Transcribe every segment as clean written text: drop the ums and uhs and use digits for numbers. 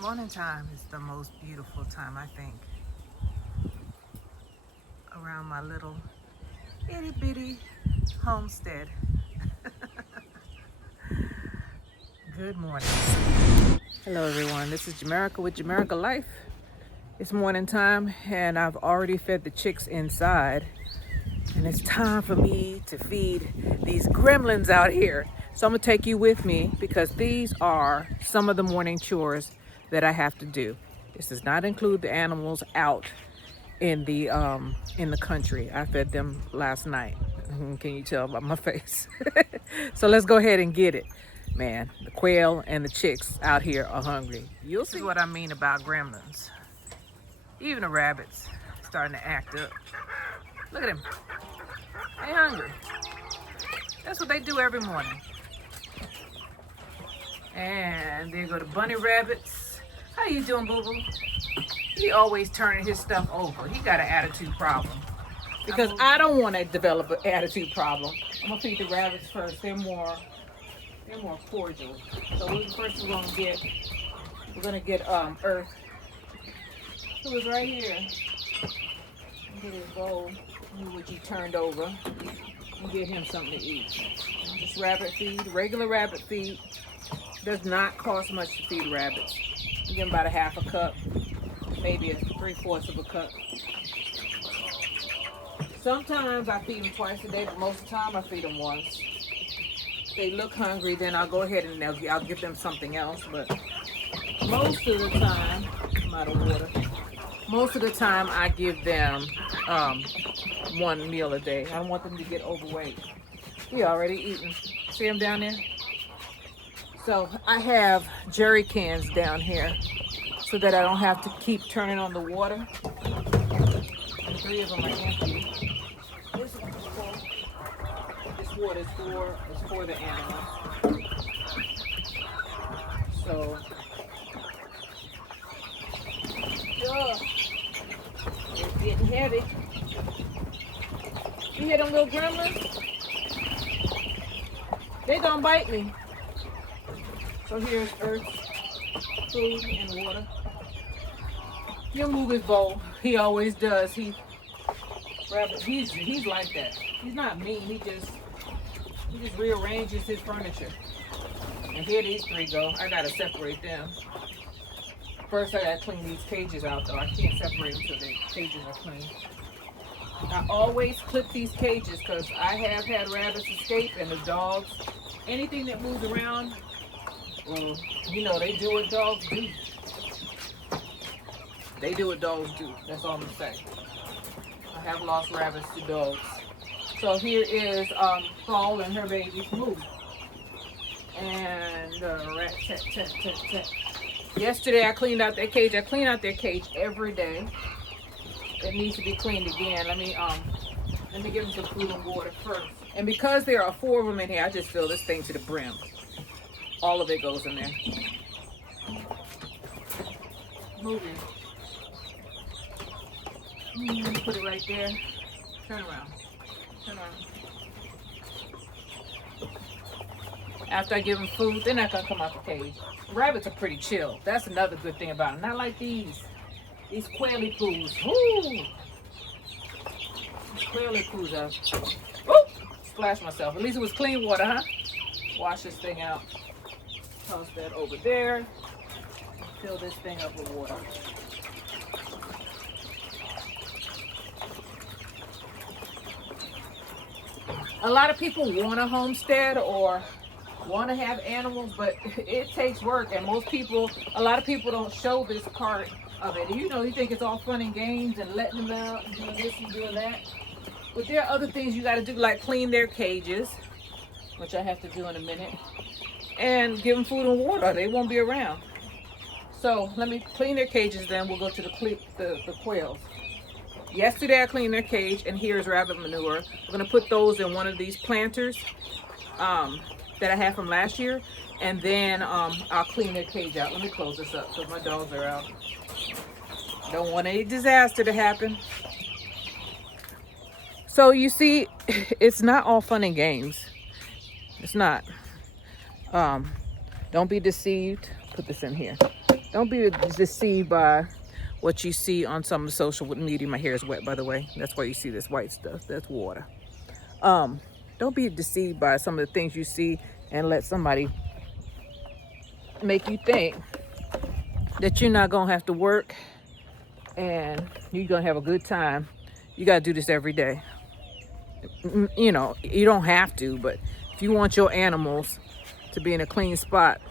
Morning time is the most beautiful time, I think, around my little itty bitty homestead. Good morning. Hello, everyone. This is Jamerica with Jamerica Life. It's morning time, and I've already fed the chicks inside, and it's time for me to feed these gremlins out here. So I'm gonna take you with me because these are some of the morning chores that I have to do. This does not include the animals out in the country. I fed them last night. Can you tell by my face? So let's go ahead and get it. Man, the quail and the chicks out here are hungry. You'll see what I mean about gremlins. Even the rabbits starting to act up. Look at them. They hungry. That's what they do every morning. And there go the bunny rabbits. How you doing, boo-boo? He always turning his stuff over. He got an attitude problem. Because I don't want to develop an attitude problem. I'm gonna feed the rabbits first. They're more cordial. So first we're gonna get Earth, who was right here. Get his bowl, which he turned over, and get him something to eat. Just rabbit feed, regular rabbit feed. Does not cost much to feed rabbits. You give them about a half a cup, maybe a 3/4 of a cup. Sometimes I feed them twice a day, but most of the time I feed them once. If they look hungry, then I'll go ahead and I'll give them something else. But most of the time, I'm out of water. Most of the time I give them one meal a day. I don't want them to get overweight. He already eaten. See him down there? So I have jerry cans down here so that I don't have to keep turning on the water. And 3 of them are empty. This one is full. This water is for the animals. So, it's getting heavy. You hear them little gremlins? They gonna bite me. So here's Earth's food and water. He'll move his bowl. He always does. He's like that. He's not mean. He just rearranges his furniture. And here these 3 go. I gotta separate them. First, I gotta clean these cages out, though. I can't separate them until the cages are clean. I always clip these cages because I have had rabbits escape, and the dogs, anything that moves around. Well, you know, they do what dogs do. They do what dogs do. That's all I'm going to say. I have lost rabbits to dogs. So here is Quail and her babies. Move. And rat tat tat tat tat. Yesterday I cleaned out their cage. I clean out their cage every day. It needs to be cleaned again. Let me give them some food and water first. And because there are 4 of them in here, I just fill this thing to the brim. All of it goes in there. Moving. Put it right there. Turn around. Turn around. After I give them food, they're not gonna come out the cage. Rabbits are pretty chill. That's another good thing about them. Not like these quaily poos. Woo! These quaily poos are. Woo! Splashed myself. At least it was clean water, huh? Wash this thing out. Toss that over there. Fill this thing up with water. A lot of people want a homestead or want to have animals, but it takes work, and a lot of people don't show this part of it. You know, you think it's all fun and games and letting them out and doing this and doing that. But there are other things you got to do, like clean their cages, which I have to do in a minute. And give them food and water. They won't be around. So let me clean their cages, then we'll go to the quails. Yesterday I cleaned their cage, and here's rabbit manure. We're gonna put those in one of these planters that I had from last year, and then I'll clean their cage out. Let me close this up because my dogs are out. Don't want any disaster to happen. So you see, it's not all fun and games. It's not. Don't be deceived. Put this in here. Don't be deceived by what you see on some of the social media. My hair is wet, by the way. That's why you see this white stuff. That's water. Don't be deceived by some of the things you see and let somebody make you think that you're not gonna have to work and you're gonna have a good time. You gotta do this every day. You know, you don't have to, but if you want your animals to be in a clean spot,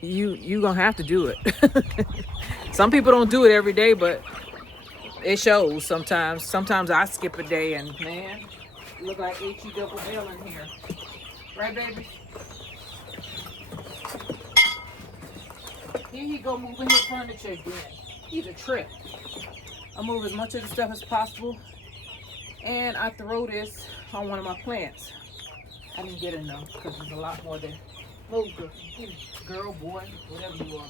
you gonna have to do it. Some people don't do it every day, but it shows sometimes. Sometimes I skip a day and man, you look like H-E double L in here. Right, baby? Here he go moving his furniture again. He's a trip. I move as much of the stuff as possible. And I throw this on one of my plants. I didn't get enough because there's a lot more than little girl, boy, whatever you are.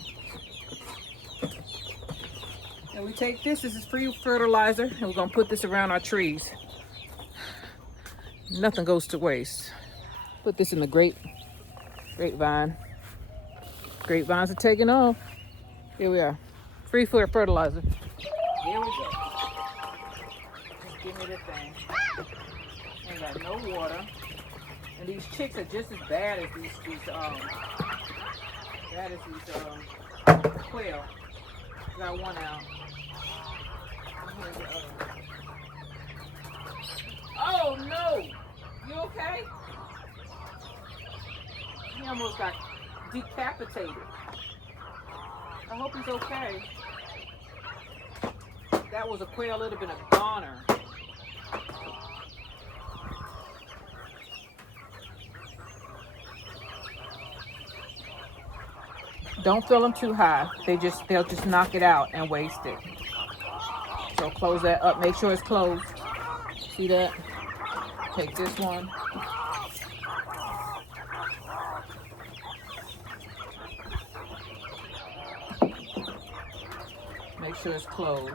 And we take this is free fertilizer, and we're gonna put this around our trees. Nothing goes to waste. Put this in the grapevine. Grapevines are taking off. Here we are. Free fertilizer. Here we go. Just give me the thing. Ain't got no water. And these chicks are just as bad as these quail. Got one out. Here's the other. Oh no! You okay? He almost got decapitated. I hope he's okay. That was a quail, it would have been a goner. Don't fill them too high. They'll just knock it out and waste it. So close that up. Make sure it's closed. See that? Take this one. Make sure it's closed.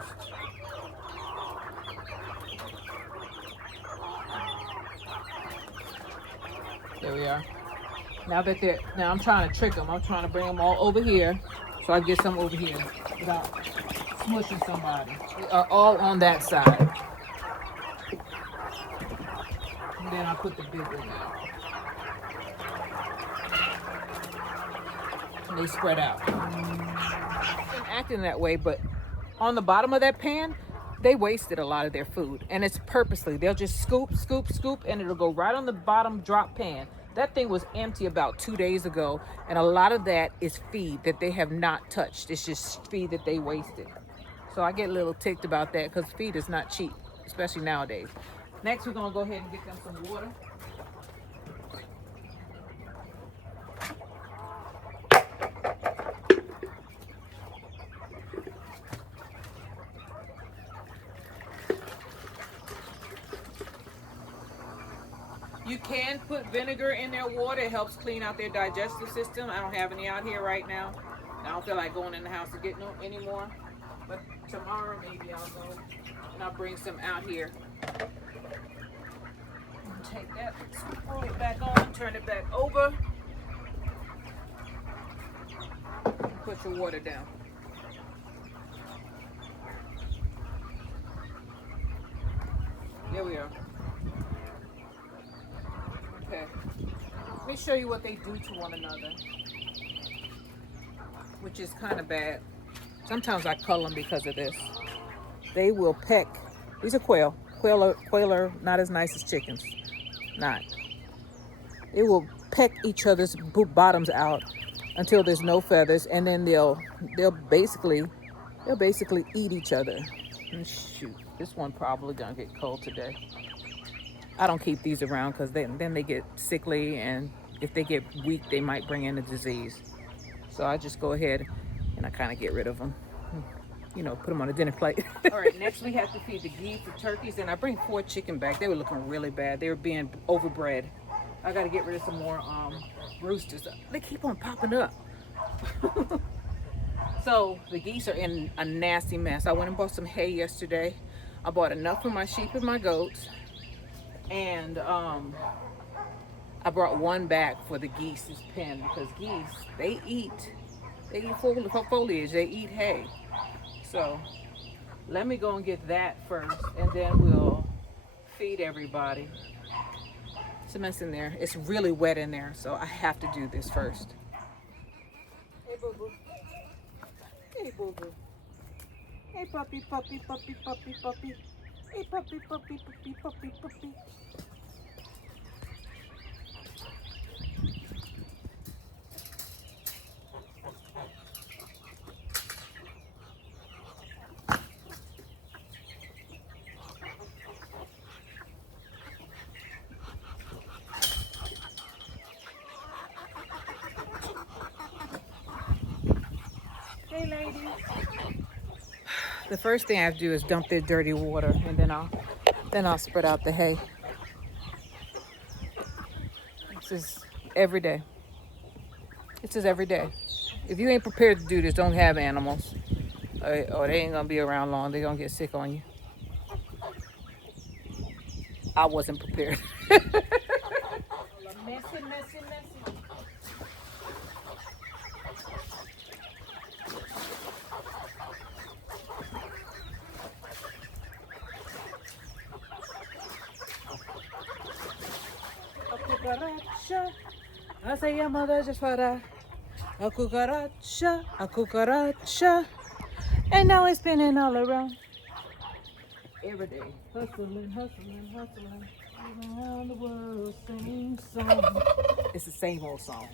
There we are. Now I'm trying to trick them. I'm trying to bring them all over here so I get some over here without smushing somebody. They are all on that side. And then I put the big one out. And they spread out. Been acting that way, but on the bottom of that pan, they wasted a lot of their food. And it's purposely. They'll just scoop, scoop, scoop, and it'll go right on the bottom drop pan. That thing was empty about 2 days ago, and a lot of that is feed that they have not touched. It's just feed that they wasted. So I get a little ticked about that because feed is not cheap, especially nowadays. Next, we're gonna go ahead and get them some water. You can put vinegar in their water. It helps clean out their digestive system. I don't have any out here right now. I don't feel like going in the house to get no anymore. But tomorrow maybe I'll go and I'll bring some out here. Take that, screw it back on, turn it back over. And put your water down. There we are. Okay. Let me show you what they do to one another, which is kind of bad. Sometimes I cull them because of this. They will peck. These are quail. Quail are not as nice as chickens. Not. They will peck each other's bottoms out until there's no feathers, and then they'll basically eat each other. And shoot, this one probably gonna get cold today. I don't keep these around because then they get sickly, and if they get weak, they might bring in a disease. So I just go ahead and I kind of get rid of them. You know, put them on a dinner plate. All right, next we have to feed the geese, the turkeys, and I bring 4 chicken back. They were looking really bad. They were being overbred. I got to get rid of some more roosters. They keep on popping up. So the geese are in a nasty mess. I went and bought some hay yesterday. I bought enough for my sheep and my goats. And I brought one back for the geese's pen because geese, they They eat foliage. They eat hay. So let me go and get that first, and then we'll feed everybody. It's a mess in there. It's really wet in there, so I have to do this first. Hey, boo boo. Hey, boo boo. Hey, puppy, puppy, puppy, puppy, puppy. Hey, puppy, puppy, puppy, puppy, puppy. Hey, ladies. The first thing I have to do is dump this dirty water, and then I'll spread out the hay. This is every day. This is every day. If you ain't prepared to do this, don't have animals, or they ain't gonna be around long. They're gonna get sick on you. I wasn't prepared. Messy, messy, messy. A cucaracha, se llama desesperada. A cucaracha, and now it's spinning all around. Every day, hustling, hustling, hustling, around the world, same song. It's the same old song.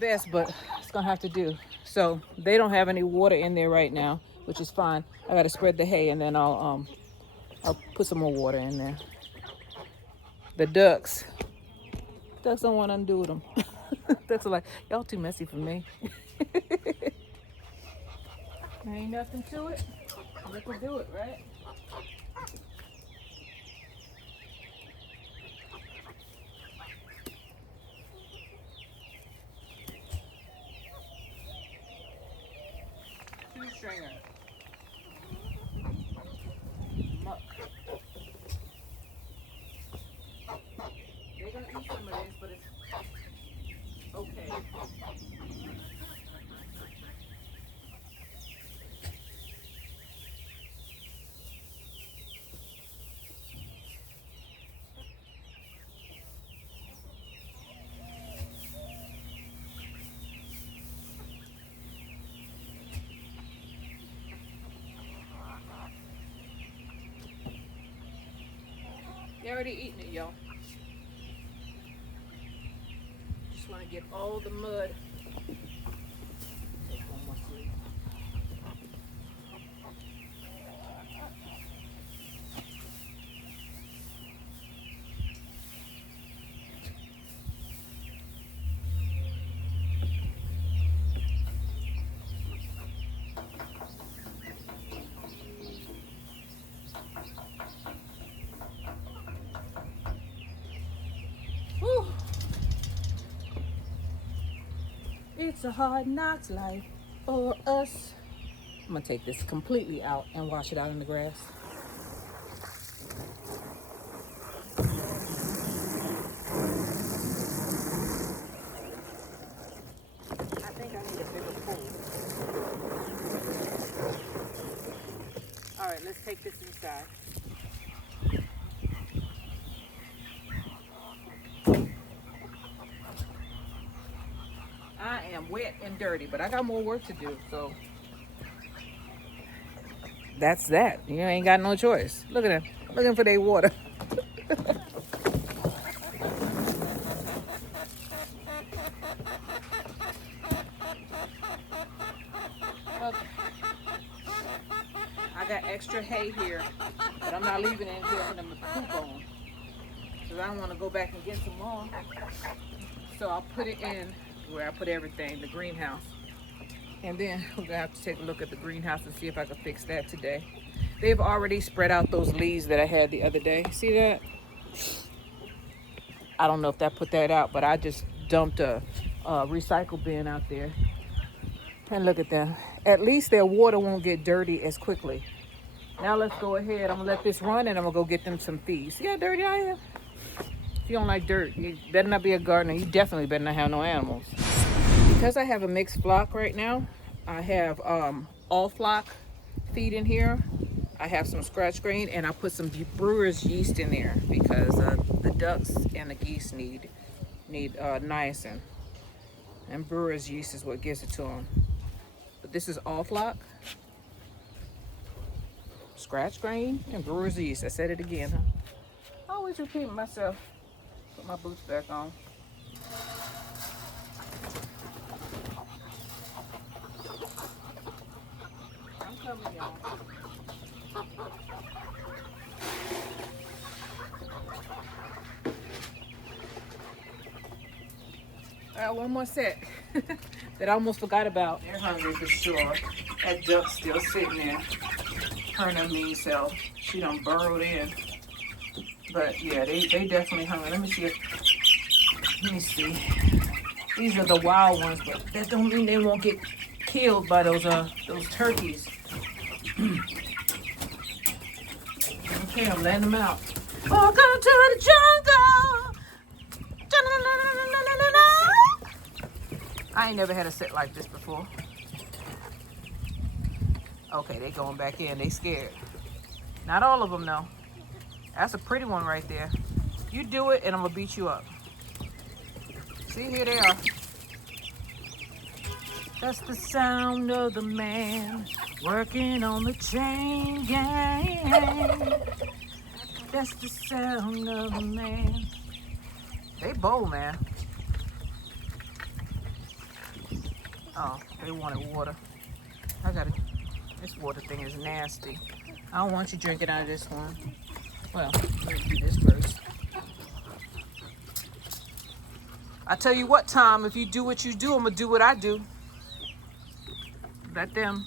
Best, but it's gonna have to do. So they don't have any water in there right now, which is fine. I gotta spread the hay, and then I'll put some more water in there. The ducks don't want to undo them. Ducks are like, y'all too messy for me. There ain't nothing to it. Let them do it, right? Two stringer. Muck. They're gonna eat some of this, but it's okay. They're already eating it, y'all. Just want to get all the mud. Take one more sleep. Whew. It's a hard knocks life for us. I'm gonna take this completely out and wash it out in the grass. I think I need a bigger pool. All right, let's take this inside. I am wet and dirty, but I got more work to do, so that's that. You ain't got no choice. Look at them, looking for their water. Okay. I got extra hay here, but I'm not leaving it in here for them to poop on, because I don't want to go back and get some more. So I'll put it in where I put everything, the greenhouse. And then we're gonna have to take a look at the greenhouse and see if I can fix that today. They've already spread out those leaves that I had the other day. See that? I don't know if that put that out, but I just dumped a recycle bin out there. And look at them. At least their water won't get dirty as quickly. Now let's go ahead. I'm gonna let this run, and I'm gonna go get them some feed. See how dirty I am? If you don't like dirt, you better not be a gardener. You definitely better not have no animals. Because I have a mixed flock right now, I have all flock feed in here. I have some scratch grain, and I put some brewer's yeast in there because the ducks and the geese need niacin, and brewer's yeast is what gives it to them. But this is all flock, scratch grain, and brewer's yeast. I said it again, huh? I always repeat myself. Put my boots back on. I'm coming, y'all. I got one more set that I almost forgot about. They're hungry for sure. That duck's still sitting there. Her and her mean self. She done burrowed in. But yeah, they definitely hungry. Let me see. These are the wild ones, but that don't mean they won't get killed by those turkeys. Okay, I'm letting them out. Welcome to the jungle. I ain't never had a set like this before. Okay, they going back in. They scared. Not all of them though. That's a pretty one right there. You do it and I'm gonna beat you up. See, here they are. That's the sound of the man working on the chain gang. That's the sound of the man. They bold, man. Oh, they wanted water. This water thing is nasty. I don't want you drinking out of this one. Well, let me do this first. I tell you what, Tom, if you do what you do, I'm gonna do what I do. Let them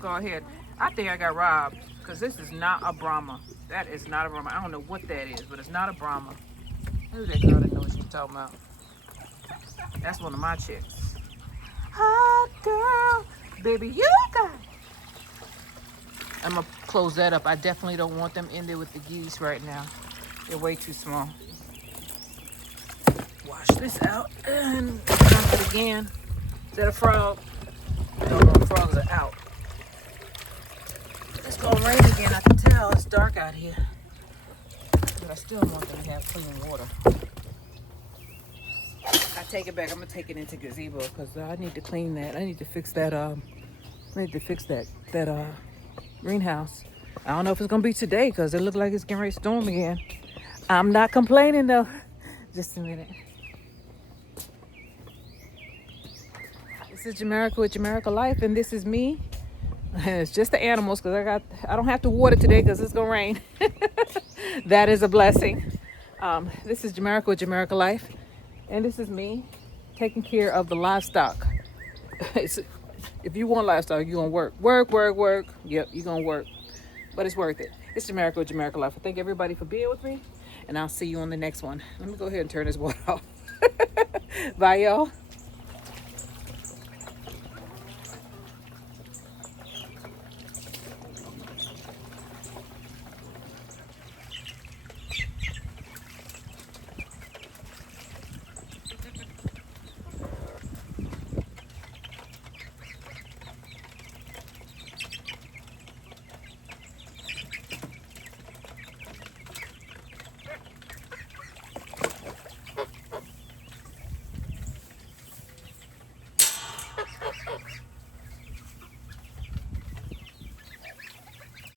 go ahead. I think I got robbed because this is not a Brahma. That is not a Brahma. I don't know what that is, but it's not a Brahma. Who's that girl that knows what she's talking about? That's one of my chicks. Hot girl, baby, you got it. I'm gonna close that up. I definitely don't want them in there with the geese right now. They're way too small. Wash this out and dump it again. Is that a frog? No, the frogs are out. It's gonna rain again. I can tell. It's dark out here. But I still want them to have clean water. I take it back. I'm gonna take it into gazebo because I need to clean that. I need to fix that. Greenhouse. I don't know if it's gonna be today because it looks like it's getting ready to storm again. I'm not complaining though. Just a minute. This is Jamerica with Jamerica Life, and this is me. It's just the animals because I don't have to water today because it's gonna rain. That is a blessing. This is Jamerica with Jamerica Life, and this is me taking care of the livestock. If you want livestock, you're gonna work. Yep, you're gonna work, but it's worth it. It's Jamerica with Jamerica Life. I thank everybody for being with me, and I'll see you on the next one. Let me go ahead and turn this water off. Bye, y'all.